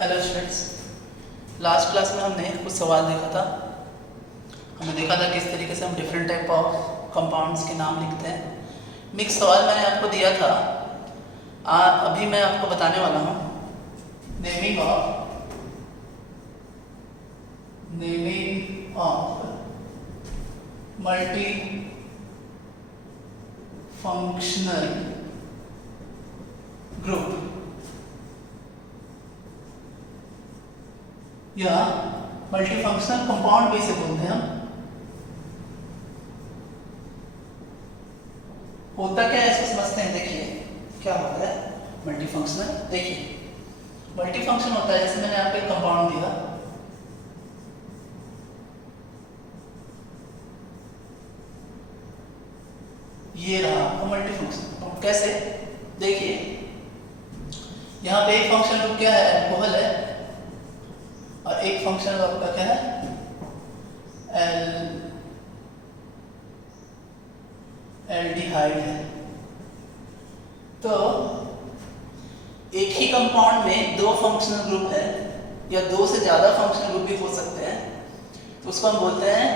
Hello students, last class में हमने कुछ सवाल देखा था। हमने देखा था किस तरीके से हम डिफरेंट टाइप ऑफ कंपाउंड्स के नाम लिखते हैं। मिक्स सवाल मैंने आपको दिया था। अभी मैं आपको बताने वाला हूँ naming of multi functional group या मल्टीफंक्शनल कंपाउंड भी इसे बोलते हैं हम। होता क्या है इसको समझते हैं। देखिए क्या होता है मल्टीफंक्शनल। देखिए मल्टीफंक्शन होता है, जैसे मैंने आपको एक कंपाउंड दिया, ये रहा आपका मल्टीफंक्शन। कैसे? देखिए यहाँ पे एक फंक्शन ग्रुप क्या है, अल्कोहल है, और एक फंक्शन आपका क्या है, एल्डिहाइड है। तो एक ही कंपाउंड में दो फंक्शनल ग्रुप है या दो से ज्यादा फंक्शनल ग्रुप भी हो सकते हैं, तो उसको हम बोलते हैं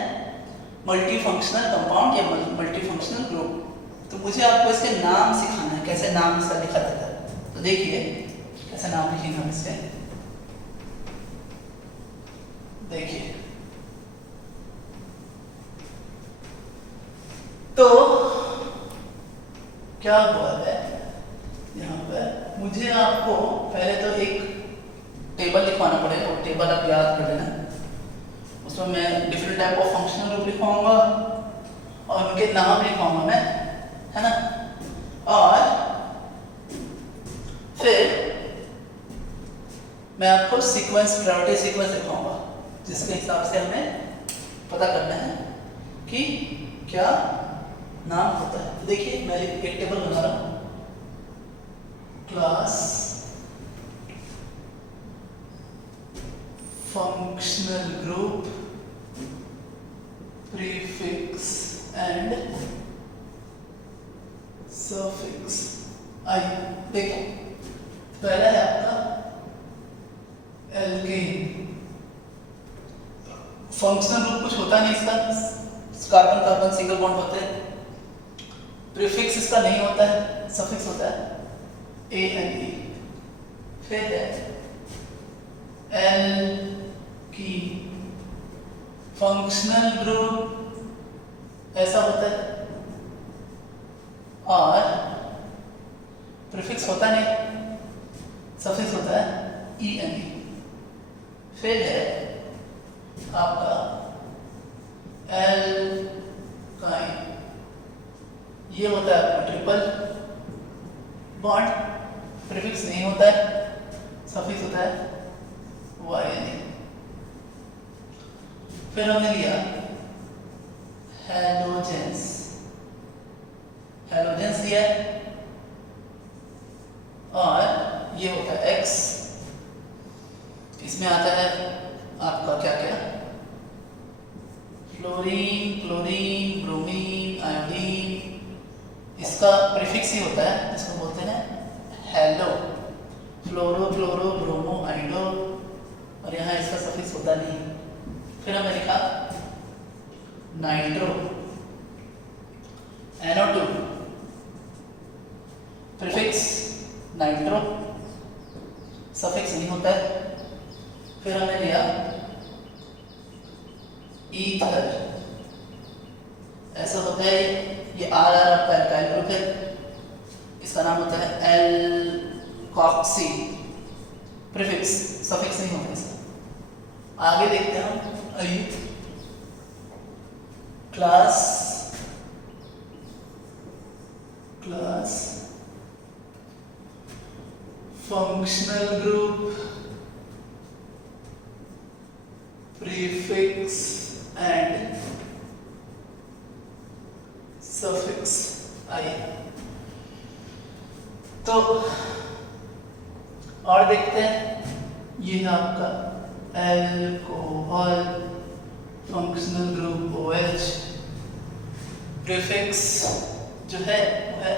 मल्टीफंक्शनल कंपाउंड या मल्टीफंक्शनल ग्रुप। तो मुझे आपको इसके नाम सिखाना है, कैसे नाम इसका लिखा जाता है। तो देखिए कैसे नाम लिखेंगे हम इसके। देखिए तो क्या हुआ है यहाँ पर, मुझे आपको पहले तो एक टेबल लिखवाना पड़ेगा। वो टेबल आप याद कर लेना। उसमें मैं different type of functional group लिखवाऊंगा और उनके नाम लिखवाऊंगा मैं, है ना। और फिर मैं आपको सीक्वेंस, प्रायोरिटी सीक्वेंस लिखवाऊंगा, जिसके हिसाब से हमें पता करना है कि क्या नाम होता है। तो देखिए मैं एक टेबल बना रहा हूं, class functional group prefix and suffix आई। देखो पहला है आपका एल्केन। फंक्शनल ग्रुप कुछ होता नहीं इसका, कार्बन कार्बन सिंगल बॉन्ड होते हैं। प्रीफिक्स इसका नहीं होता है, सफिक्स होता है ANE। फिर है एल की फंक्शनल ग्रुप ऐसा होता है और प्रीफिक्स होता नहीं, सफिक्स होता है ENE। फिर है आपका एल्काइन, ये होता है आपका ट्रिपल बॉन्ड, प्रीफिक्स नहीं होता है, सफिक्स होता है YNE। फिर हमने लिया हैलोजेंस, हैलोजेंस लिया और ये होता है X। इसमें आता है आपका क्या क्या, फ्लोरीन, क्लोरीन, ब्रोमीन, आयोडीन। इसका प्रीफिक्स ही होता है, इसको बोलते हैं हेलो, फ्लोरो, क्लोरो, ब्रोमो, आइडो, और यहाँ इसका सफिक्स होता नहीं। फिर हमने लिखा nitro, NO2, prefix nitro, suffix नहीं होता है। फिर हमने लिया ईथर, ऐसा होता है, ये RR आपका एल्काइल ग्रुप है, इसका नाम होता है एल्कॉक्सी, प्रीफिक्स, सफिक्स नहीं होता इसका। आगे देखते हैं हम class functional group prefix and suffix आई। तो और देखते हैं, ये है आपका alcohol functional group OH, prefix जो है वो है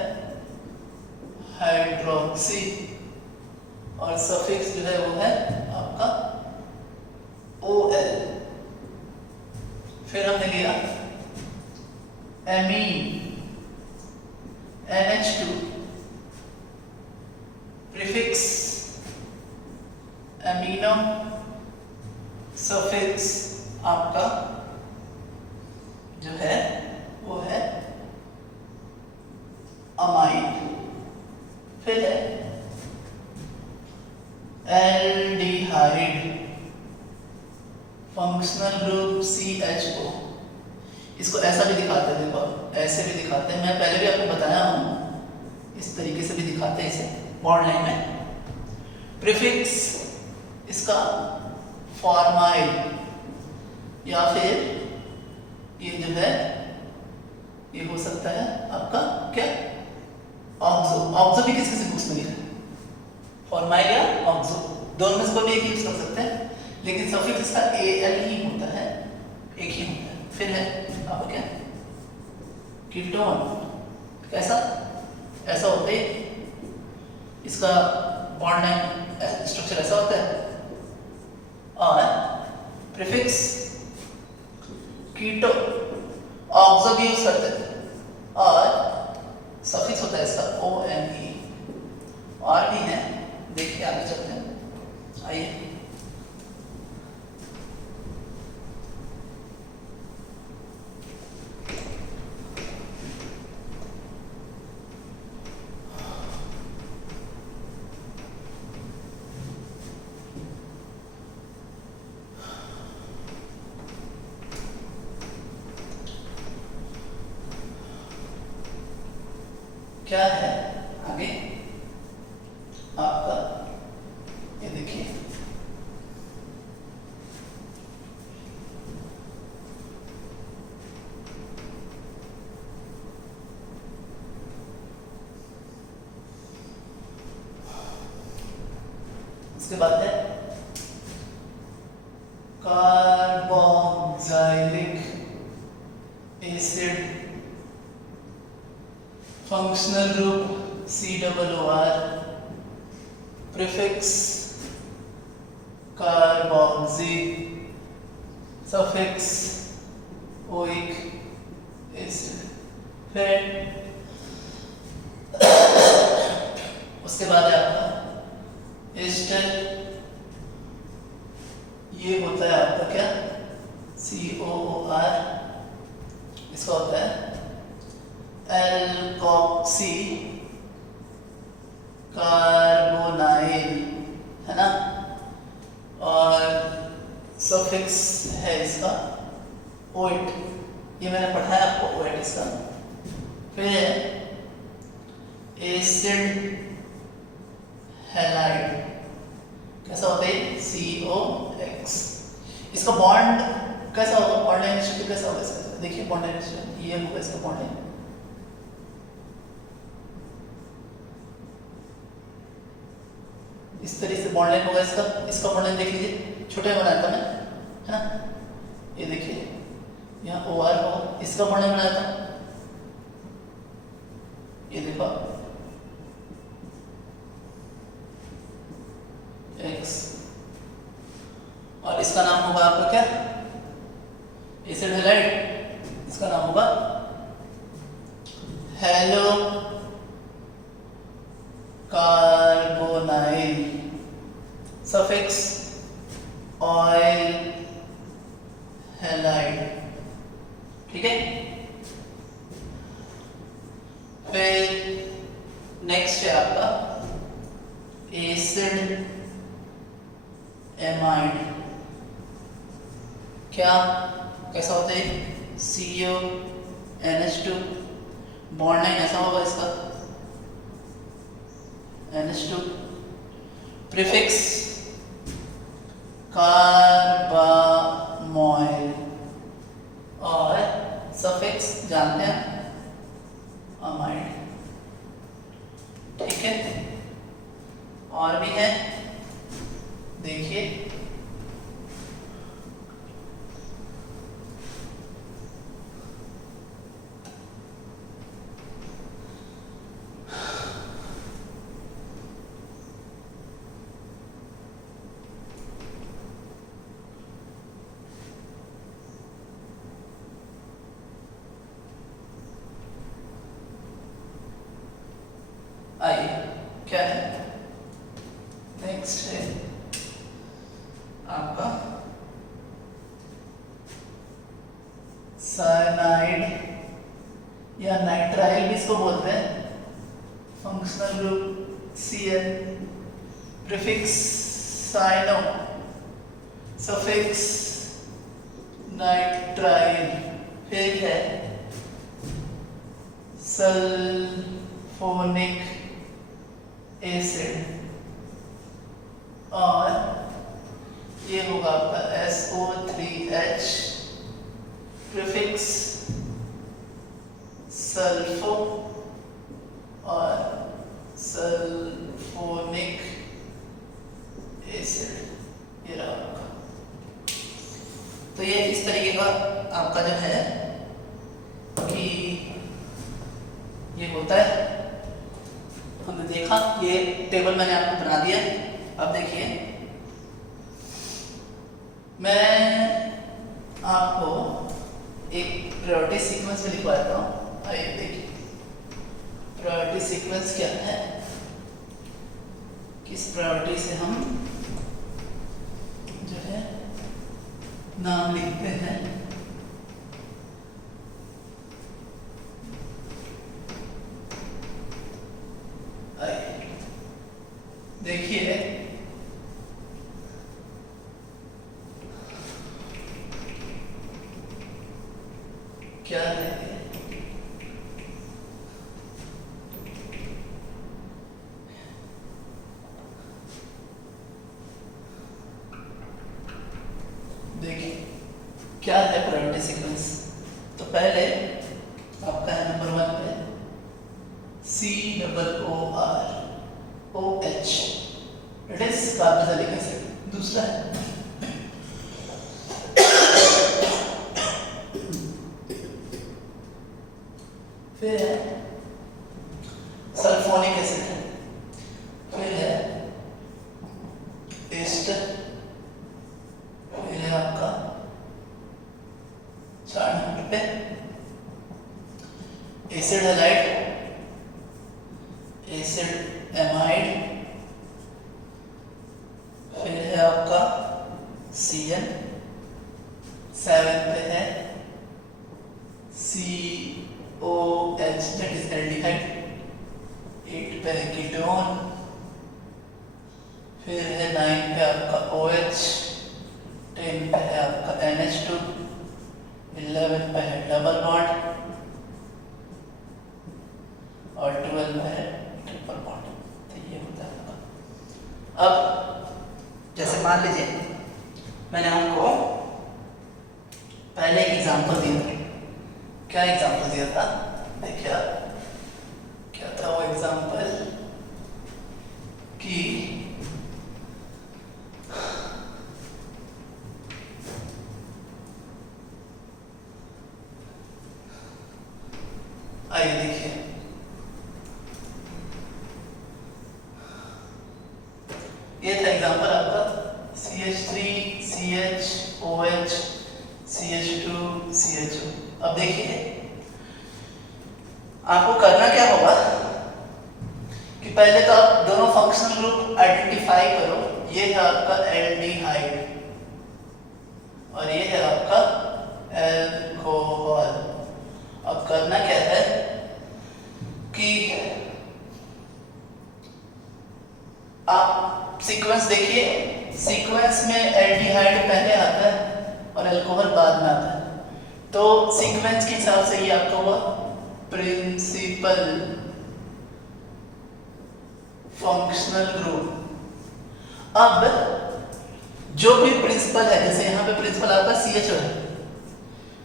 हाइड्रोक्सी और सफिक्स जो है वो है आपका OL। फिर हमने लिया amine NH2, prefix amino, suffix आपका जो है वो है अमाइन। फिर है एल्डिहाइड, फंक्शनल ग्रुप CHO। इसको ऐसा भी दिखाते हैं, देखो ऐसे भी दिखाते हैं, मैं पहले भी आपको बताया हूँ, इस तरीके से भी दिखाते हैं इसे बॉन्ड लाइन में। प्रीफिक्स इसका फॉर्माइल, या फिर ये जो है ये हो सकता है आपका क्या ऑक्सो। ऑक्सो भी किसी किसी बुक्स में लिखा है, फॉर्माइल या ऑक्सो, दोनों में से कोई भी एक यूज कर सकते हैं, लेकिन सफिक्स इसका AL ही होता है, एक ही होता है। फिर है आपका क्या कीटोन, कैसा ऐसा होता है, इसका बॉन्ड लाइन स्ट्रक्चर ऐसा होता है। और प्रीफिक्स कीटो, ऑक्सो भी यूज करते हैं, और सफिक्स होता है इसका ONE। और भी है, देखिए आगे चलते हैं, आइए। क्या है आगे आपका, ये देखिए उसके बाद है carboxylic acid, functional group COOR, prefix carboxy, suffix oic acid. फिर उसके बाद है आपका एस्टर, ये होता है आपका क्या COOR, इसका होता है एल्कोक्सी कार्बोनाइल, है ना। और सफिक्स है इसका ओइट, ये मैंने पढ़ा है आपको ओइट इसका। फिर एसिड हैलाइड, कैसा होता है COX। इसका बॉन्ड कैसा होगा, बॉन्ड लाइन स्ट्रक्चर कैसा होगा इसका, देखिए बॉन्ड लाइन स्ट्रक्चर ये होगा इसका बॉन्ड लाइन, इस तरीके से बॉन्ड लाइन होगा इसका। इसका बॉन्ड लाइन देख लीजिए, छोटे में बनाया था मैं, है ना, ये देखिए यहाँ OR होगा, इसका बॉन्ड लाइन बनाया था, ये देखो X, और इसका नाम होगा आपका क्या एसिड हैलाइड, इसका नाम होगा hello carbonyl, suffix oil halide. ठीक है। फिर नेक्स्ट है आपका एसिड एमाइड, क्या कैसा होता है CONH2, बॉन्ड लाइन ऐसा होगा इसका NH2, प्रीफिक्स कार्बामोइल, और सफिक्स जानते हैं अमाइड। ठीक है, और भी है देखिए, क्या है, नेक्स्ट है आपका साइनाइड या नाइट्राइल भी इसको बोलते हैं, functional group Cl, prefix cyano, suffix nitrile, फिर है सल्फोनिक एसिड और ये होगा आपका SO3H, प्रीफिक्स सल्फो और सल्फोनिक एसिड, ये रहा आपका। तो ये इस तरीके का आपका जो है कि ये होता है, हमने देखा, ये टेबल मैंने आपको बना दिया। अब देखिए मैं आपको एक प्रायोरिटी सीक्वेंस में लिखवाता हूँ। आइए देखिए प्रायोरिटी सीक्वेंस क्या है, किस प्रायोरिटी से हम जो है नाम लिखते हैं। देखिए क्या है, देखिए क्या है प्रायोरिटी सीक्वेंस। तो पहले आपका है नंबर 1 पे COOROH, it is carboxylic acid. दूसरा है फिर है सल्फोनिक एसिड, फिर है एस्टर, फिर है आपका 4 नंबर पे एसिड हैलाइड, एसिड एमाइड, फिर है आपका Cn, 7 पे है COH दैट इज एल्डिहाइड, 8 पे है कीटोन, फिर है 9 पे आपका OH, 10 पे है आपका NH2, 11 पे है डबल बॉन्ड और 12 पे है ट्रिपल बॉन्ड। तो ये होता है आपका। अब जैसे मान लीजिए मैंने आपको पहले एक एग्जांपल दिया था। क्या एग्जांपल दिया था, देखिए क्या था वो एग्जांपल कि आइए देखिए ये था एग्जांपल आपका CH3 CHOH CH2 CHO। अब देखिए आपको करना क्या होगा कि पहले तो आप दोनों फंक्शनल ग्रुप आइडेंटिफाई करो। ये है आपका एल्डिहाइड और ये है आपका अल्कोहल। अब करना क्या है कि आप सीक्वेंस देखिए, सीक्वेंस में एल्डिहाइड पहले आता है और अल्कोहल बाद में आता है। तो सीक्वेंस के हिसाब से ये आपका हुआ प्रिंसिपल फंक्शनल ग्रुप। अब जो भी प्रिंसिपल है, जैसे यहाँ पे प्रिंसिपल आपका CHO है,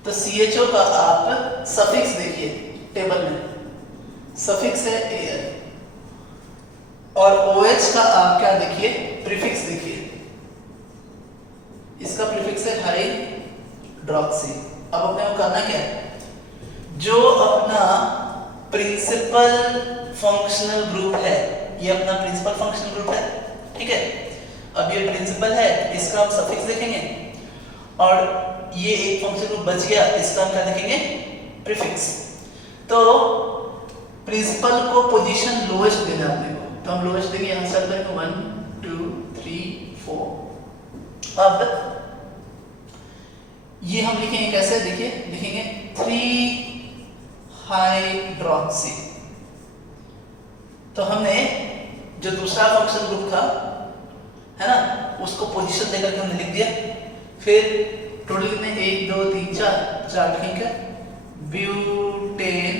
तो CHO का आप सफिक्स देखिए टेबल में, सफिक्स है Al और OH का आप क्या देखिए प्रीफिक्स देखिए, इसका प्रीफिक्स है हाइड्रोक्सी। अब अपने को करना क्या है, जो अपना प्रिंसिपल फंक्शनल ग्रुप है, ये अपना प्रिंसिपल फंक्शनल ग्रुप है, ठीक है। अब ये प्रिंसिपल है, इसका हम सफिक्स देखेंगे और ये एक फंक्शनल ग्रुप बच गया, इसका हम क्या देखेंगे प्रीफिक्स। तो प्रिंसिपल को पोजीशन लोएस्ट देना अपने को, तो तो हम लोएस्ट देंगे, यहाँ से करेंगे 1 2 3 4। अब ये हम लिखेंगे कैसे, देखिए लिखेंगे 3 हाइड्रोक्सी। तो हमने जो दूसरा फंक्शन ग्रुप था है ना, उसको पोजीशन देकर के हमने लिख दिया। फिर टोटल कितने, 1 2 3 4 लिखेंगे ब्यूटेन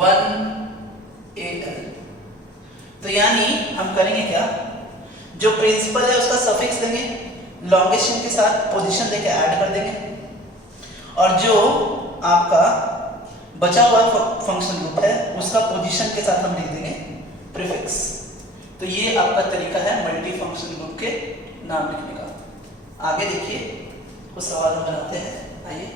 1Al। तो यानी हम करेंगे क्या, जो प्रिंसिपल है उसका सफिक्स देंगे, लॉन्गेस्ट चेन के साथ पोजीशन देके ऐड कर देंगे, और जो आपका बचा हुआ फंक्शन ग्रुप है उसका पोजीशन के साथ हम लिख देंगे प्रीफिक्स। तो ये आपका तरीका है मल्टी फंक्शन ग्रुप के नाम लिखने का। आगे देखिए कुछ सवाल हम बनाते हैं, आइए।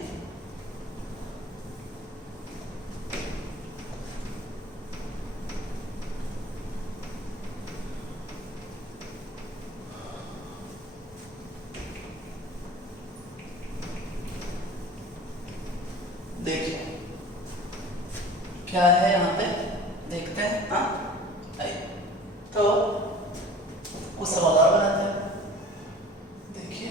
देखिए क्या है यहाँ पे, देखते हैं। हाँ आइए, तो कुछ सवाल और बनाते हैं। देखिए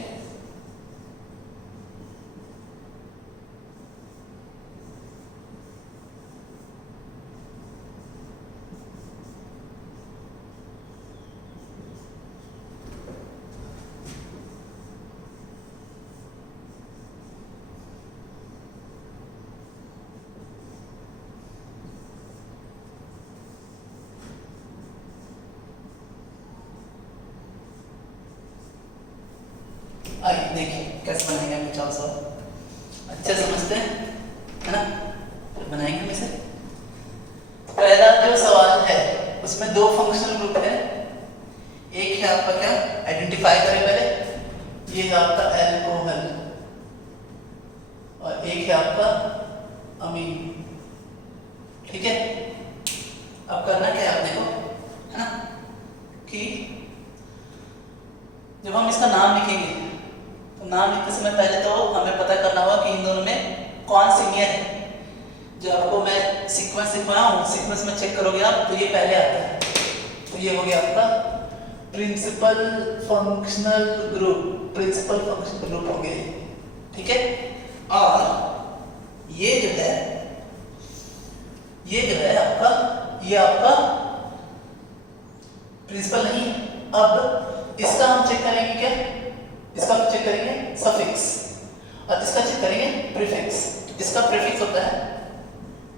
आइए देखिए कैसे बनाएंगे हम चार सवाल, अच्छे समझते हैं है ना, बनाएंगे हम इसे। पहला जो सवाल है उसमें दो फंक्शनल ग्रुप है, एक है आपका क्या, आइडेंटिफाई करें पहले, ये है आपका एल्कोहल, और एक है आपका अमीन। ठीक है, अब करना क्या है आपने को, है ना, कि जब हम इसका नाम लिखेंगे तो नाम लिखते समय पहले तो हमें पता करना होगा कि इन दोनों में कौन सीनियर है। जो आपको मैं सीक्वेंस सिखाया हूँ, सीक्वेंस में चेक करोगे आप तो ये पहले आता है। तो ये हो गया आपका principal functional group, principal functional group हो गया, ठीक है। और ये जो है आपका, ये आपका प्रिंसिपल नहीं। अब इसका हम चेक करेंगे क्या, इसका चेक करेंगे सफिक्स, और इसका चेक करेंगे प्रीफिक्स। इसका प्रीफिक्स होता है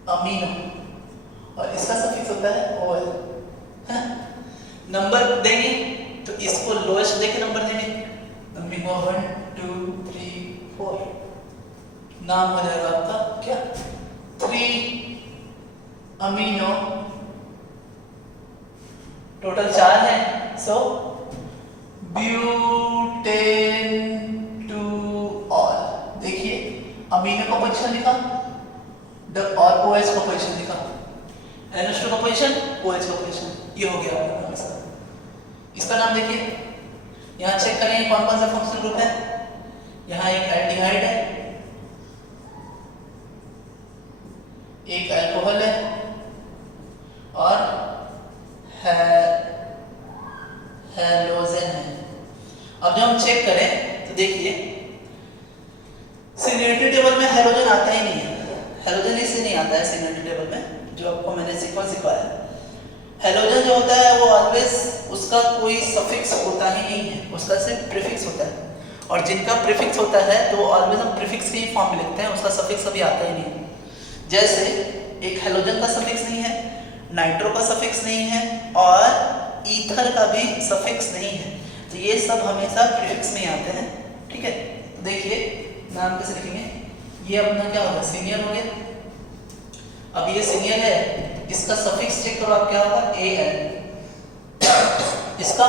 अमीनो और इसका सफिक्स होता है ओएल। नंबर देंगे तो इसको लोएस्ट देके नंबर देंगे, अमीनो 1 2 3 4, नाम हो जाएगा आपका क्या 3 अमीनो, टोटल 4 है, सो ब्यूटेन 2 ऑल। देखिए अमीनो का पोजीशन लिखा और OH का पोजीशन लिखा, NH2 का पोजीशन, OH का पोजीशन, ये हो गया आपका नाम इसका। इसका नाम देखिए, यहाँ चेक करें कौन कौन सा फंक्शनल ग्रुप है। यहाँ एक एल्डिहाइड है, एक अल्कोहल है, और हैलोजन है। अब जब हम चेक करें तो देखिए सीनियरिटी टेबल में हैलोजन आता ही नहीं है, हैलोजन इसलिए नहीं आता है सीनियरिटी टेबल में, जो आपको मैंने सीक्वेंस सिखाया है। हैलोजन जो होता है वो ऑलवेज उसका कोई सफिक्स होता ही नहीं है, उसका सिर्फ प्रीफिक्स होता है, और जिनका प्रीफिक्स होता है तो ऑलवेज हम प्रीफिक्स के ही फॉर्म में लिखते हैं, उसका सफिक्स कभी आता ही नहीं। जैसे एक हैलोजन का सफिक्स नहीं है, नाइट्रो का सफिक्स नहीं है, और ईथर का भी सफिक्स नहीं है, तो ये सब हमेशा प्रीफिक्स में आते हैं। ठीक है, तो देखिए नाम कैसे लिखेंगे, ये अपना क्या होगा, सीनियर हो गया। अब ये सीनियर है, इसका सफिक्स चेक करो आप, क्या होगा Al, इसका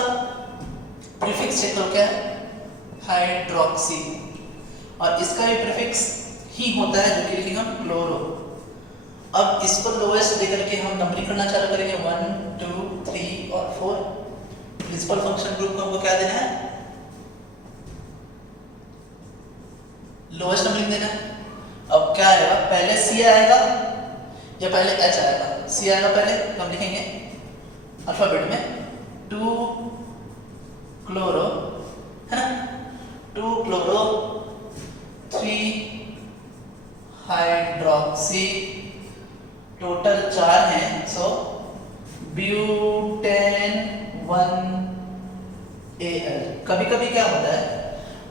प्रीफिक्स चेक करो क्या है हाइड्रोक्सी, और इसका भी प्रीफिक्स ही होता है जो कि लिखेंगे हम क्लोरो। अब इसको लोएस्ट देकर के हम नंबरिंग करना चालू करेंगे 1 2 3 और 4। प्रिंसिपल फंक्शन ग्रुप को हमको क्या देना है, लोएस्ट नंबरिंग देना है। अब क्या आएगा, पहले C आएगा या पहले H आएगा, C आएगा पहले, हम लिखेंगे अल्फाबेट में 2 क्लोरो, है ना, 2 क्लोरो 3 हाइड्रोक्सी, टोटल 4 हैं, सो ब्यूटेन 1Al। कभी कभी क्या होता है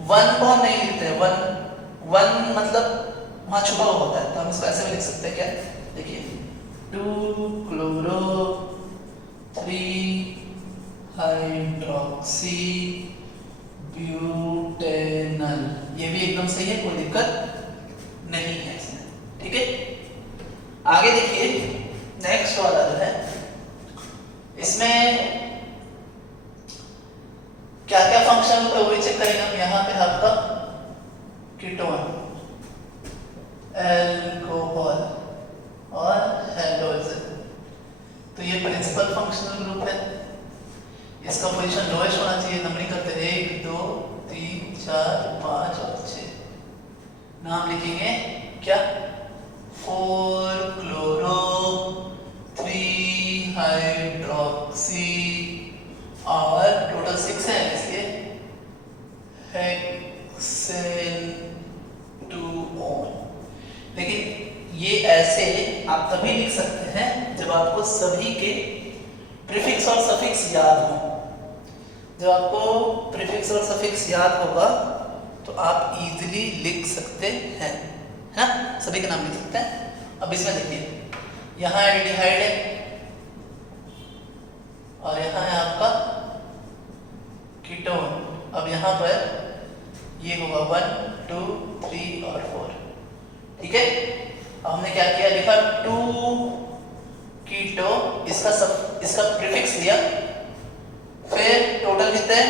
1 को हम नहीं लिखते हैं, 1 मतलब वहां छुपा हुआ होता है, तो हम इसको ऐसे भी लिख सकते हैं। क्या, देखिए 2 क्लोरो 3 हाइड्रोक्सी ब्यूटेनल, ये भी एकदम सही है, कोई दिक्कत नहीं है इसमें, ठीक है। आगे देखिए नेक्स्ट वाला जो है, इसमें क्या क्या फंक्शन होता है वही चेक करेंगे हम। यहाँ पे आपका कीटोन, अल्कोहल और हैलोजन, तो ये प्रिंसिपल फंक्शनल ग्रुप है। इसका पोजीशन लोएस्ट होना चाहिए। नंबरिंग करते हैं 1 2 3 4 5 और 6। नाम लिखेंगे क्या, 4 क्लोरो 3 हाइड्रोक्सी और टोटल 6 है, इसलिए हेक्सेन 2-on। लेकिन ये ऐसे आप तभी लिख सकते हैं जब आपको सभी के प्रीफिक्स और सफिक्स याद हो। जब आपको प्रीफिक्स और सफिक्स याद होगा तो आप इजीली लिख सकते हैं, है, सभी के नाम लिख सकते हैं। अब इसमें देखिए, यहाँ एल्डिहाइड है और यहाँ है आपका कीटोन। अब यहाँ पर ये होगा 1 2 3 और 4, ठीक है। अब हमने क्या किया, लिखा 2 कीटो, इसका प्रीफिक्स दिया, फिर टोटल कितने हैं,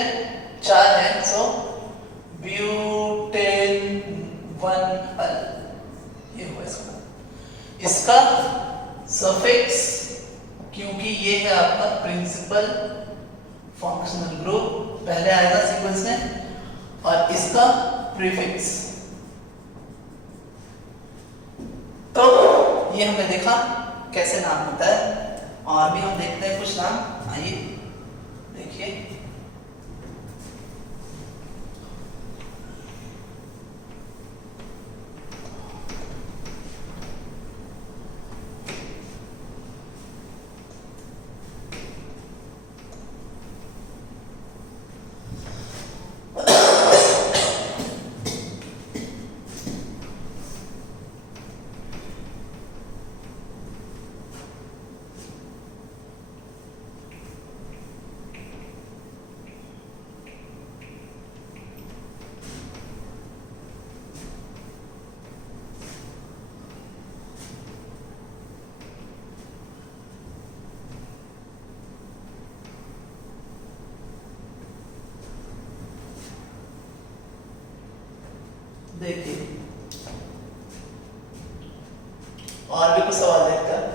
4 हैं, सो ब्यूटेन 1Al, ये हुआ इसका सफिक्स, क्योंकि ये है आपका प्रिंसिपल फंक्शनल ग्रुप, पहले आएगा सीक्वेंस में, और इसका प्रीफिक्स। तो ये हमने देखा कैसे नाम होता है, और भी हम देखते हैं कुछ नाम। आइए देखिए, देखिए और भी कुछ सवाल देखते हैं।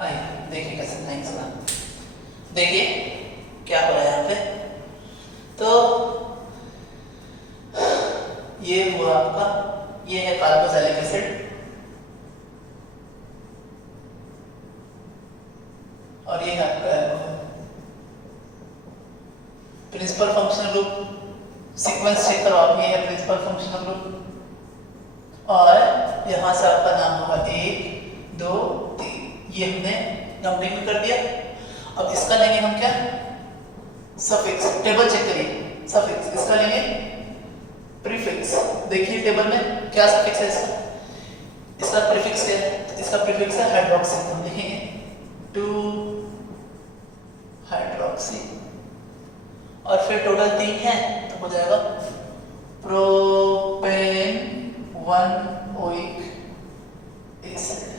आइए देखिए कैसे नहीं सुना। देखिए क्या हो रहा है यहाँ पे, तो ये हुआ आपका, ये है कार्बोक्सिलिक एसिड, और ये है आपका alcohol. Principal functional group sequence check करो आप, ये है प्रिंसिपल फंक्शनल ग्रुप, और यहाँ से आपका नाम होगा 1 2 3, ये हमने नंबरिंग में कर दिया। अब इसका लेंगे हम क्या, सफिक्स। टेबल चेक करिए, सफिक्स इसका लेंगे प्रीफिक्स। देखिए टेबल में क्या सफिक्स है इसका प्रीफिक्स क्या है, तो इसका प्रीफिक्स है हाइड्रोक्सी, तो हम लिखेंगे 2 हाइड्रोक्सी, और फिर टोटल 3 है तो हो जाएगा प्रोपेन 1 ओइक एसिड,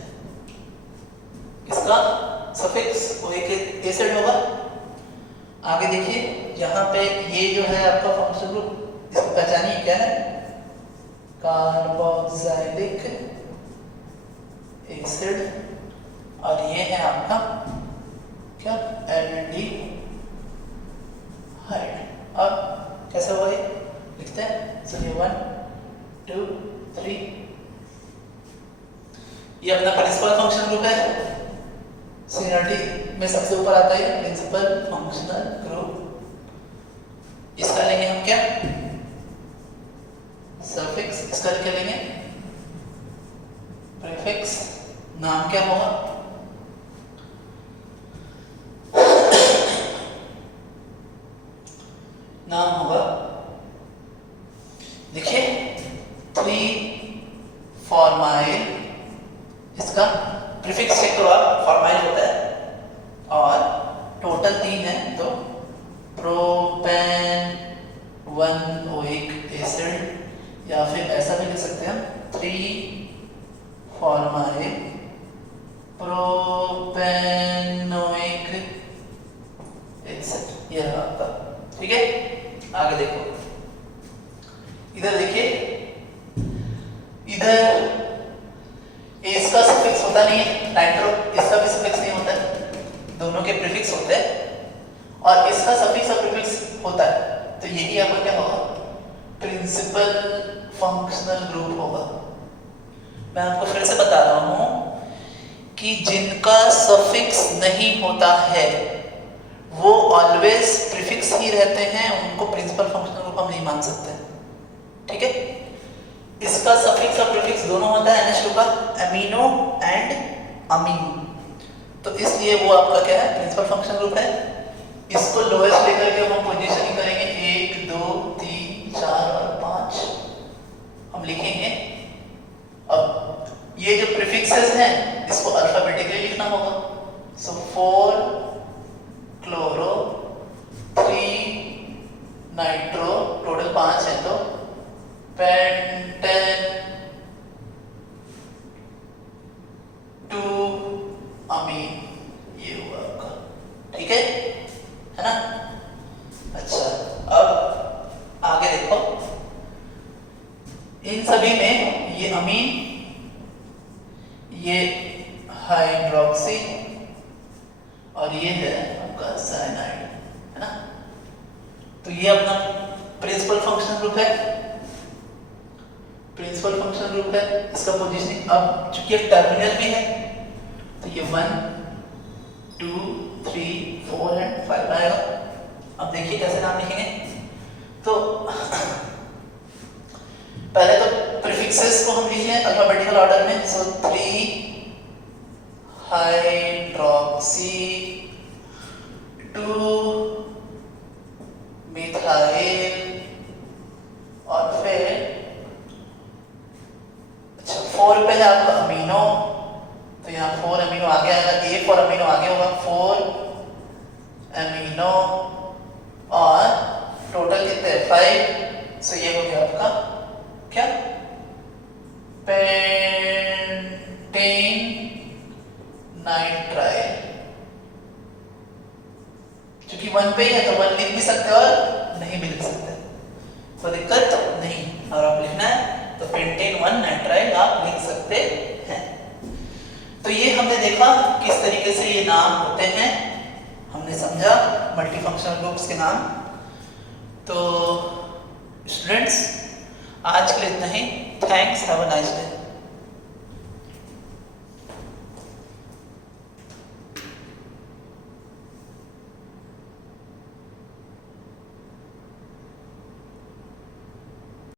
इसका सफिक्स ओइक एसिड होगा। आगे देखिए यहाँ पे ये जो है आपका फंक्शनल ग्रुप, इसको पहचानिए क्या है, कार्बोक्सिलिक एसिड, और ये है आपका क्या, एल्डिहाइड। अब कैसे होगा ये, लिखते हैं, चलिए 1 2 3। ये अपना प्रिंसिपल फंक्शनल ग्रुप है, सीनियरिटी में सबसे ऊपर आता है प्रिंसिपल फंक्शनल ग्रुप। इसका लेंगे हम क्या, सफिक्स, इसका क्या लेंगे, प्रीफिक्स। नाम क्या होगा, नाम होगा, देखिए 3-फॉर्माइल, इसका प्रीफिक्स चेक करो आप, फॉर्माइल होता है, और टोटल 3 है तो प्रोपेन 1 ओइक एसिड, या फिर ऐसा भी लिख सकते हैं हम 3-फॉर्माइल प्रोपेनोइक एसिड, ये रहा आपका। ठीक है, आगे देखो, इधर देखिए, इधर इसका सफिक्स होता नहीं है, नाइट्रो, इसका भी सफिक्स नहीं होता है, दोनों के प्रीफिक्स होते हैं, और इसका सफिक्स और प्रीफिक्स होता है, तो यही आपका क्या होगा, प्रिंसिपल फंक्शनल ग्रुप होगा। मैं आपको फिर से बता रहा हूं कि जिनका सफिक्स नहीं होता है वो ऑलवेज प्रीफिक्स ही रहते हैं, उनको प्रिंसिपल फंक्शनल ग्रुप हम नहीं मान सकते। ठीक है, इसका सफिक्स और प्रीफिक्स दोनों होता है NH2 का, अमीनो एंड अमीन, तो इसलिए वो आपका क्या है, प्रिंसिपल फंक्शनल ग्रुप है। इसको लोएस्ट लेकर के हम पोजीशनिंग करेंगे, 1 2 3 4 और 5 हम लिखेंगे। अब ये जो प्रीफिक्सेस हैं इसको अल्फाबेटिकली लिखना होगा, सो 4 क्लोरो 3 नाइट्रो, टोटल 5 है, तो पेंटेन 2 अमीन, ये हुआ आपका। ठीक है ना, अच्छा। अब आगे देखो, इन सभी में ये अमीन, ये हाइड्रोक्सी, और ये है आपका साइनाइड, है ना। तो ये अपना प्रिंसिपल फंक्शनल ग्रुप है, प्रिंसिपल फंक्शनल ग्रुप है। इसका पोजीशनिंग, अब चूंकि एक टर्मिनल भी है तो ये 1 2 3 4 एंड 5 आएगा। अब देखिए कैसे नाम लिखेंगे, तो पहले तो प्रीफिक्सेस को हम लिखें अल्फाबेटिकल ऑर्डर में, सो 3 हाइड्रोक्सी 2 मिथाइल, और फिर अच्छा 4 पे है आपका अमीनो, तो यहाँ 4 अमीनो आगे आएगा, A फॉर अमीनो आगे होगा, 4 अमीनो, और टोटल कितने 5, सो ये हो गया आपका क्या, पेंटेन नाइट्राइल। क्योंकि 1 पे ही है तो 1 लिख भी सकते हो और नहीं भी लिख सकते, कोई दिक्कत नहीं। और आप लिखना है तो पेंटेन 1 नाइट्राइल आप लिख सकते हैं। तो ये हमने देखा किस तरीके से ये नाम होते हैं, हमने समझा मल्टीफंक्शनल ग्रुप्स के नाम। तो स्टूडेंट्स आज के लिए इतना ही, thanks, have a nice day.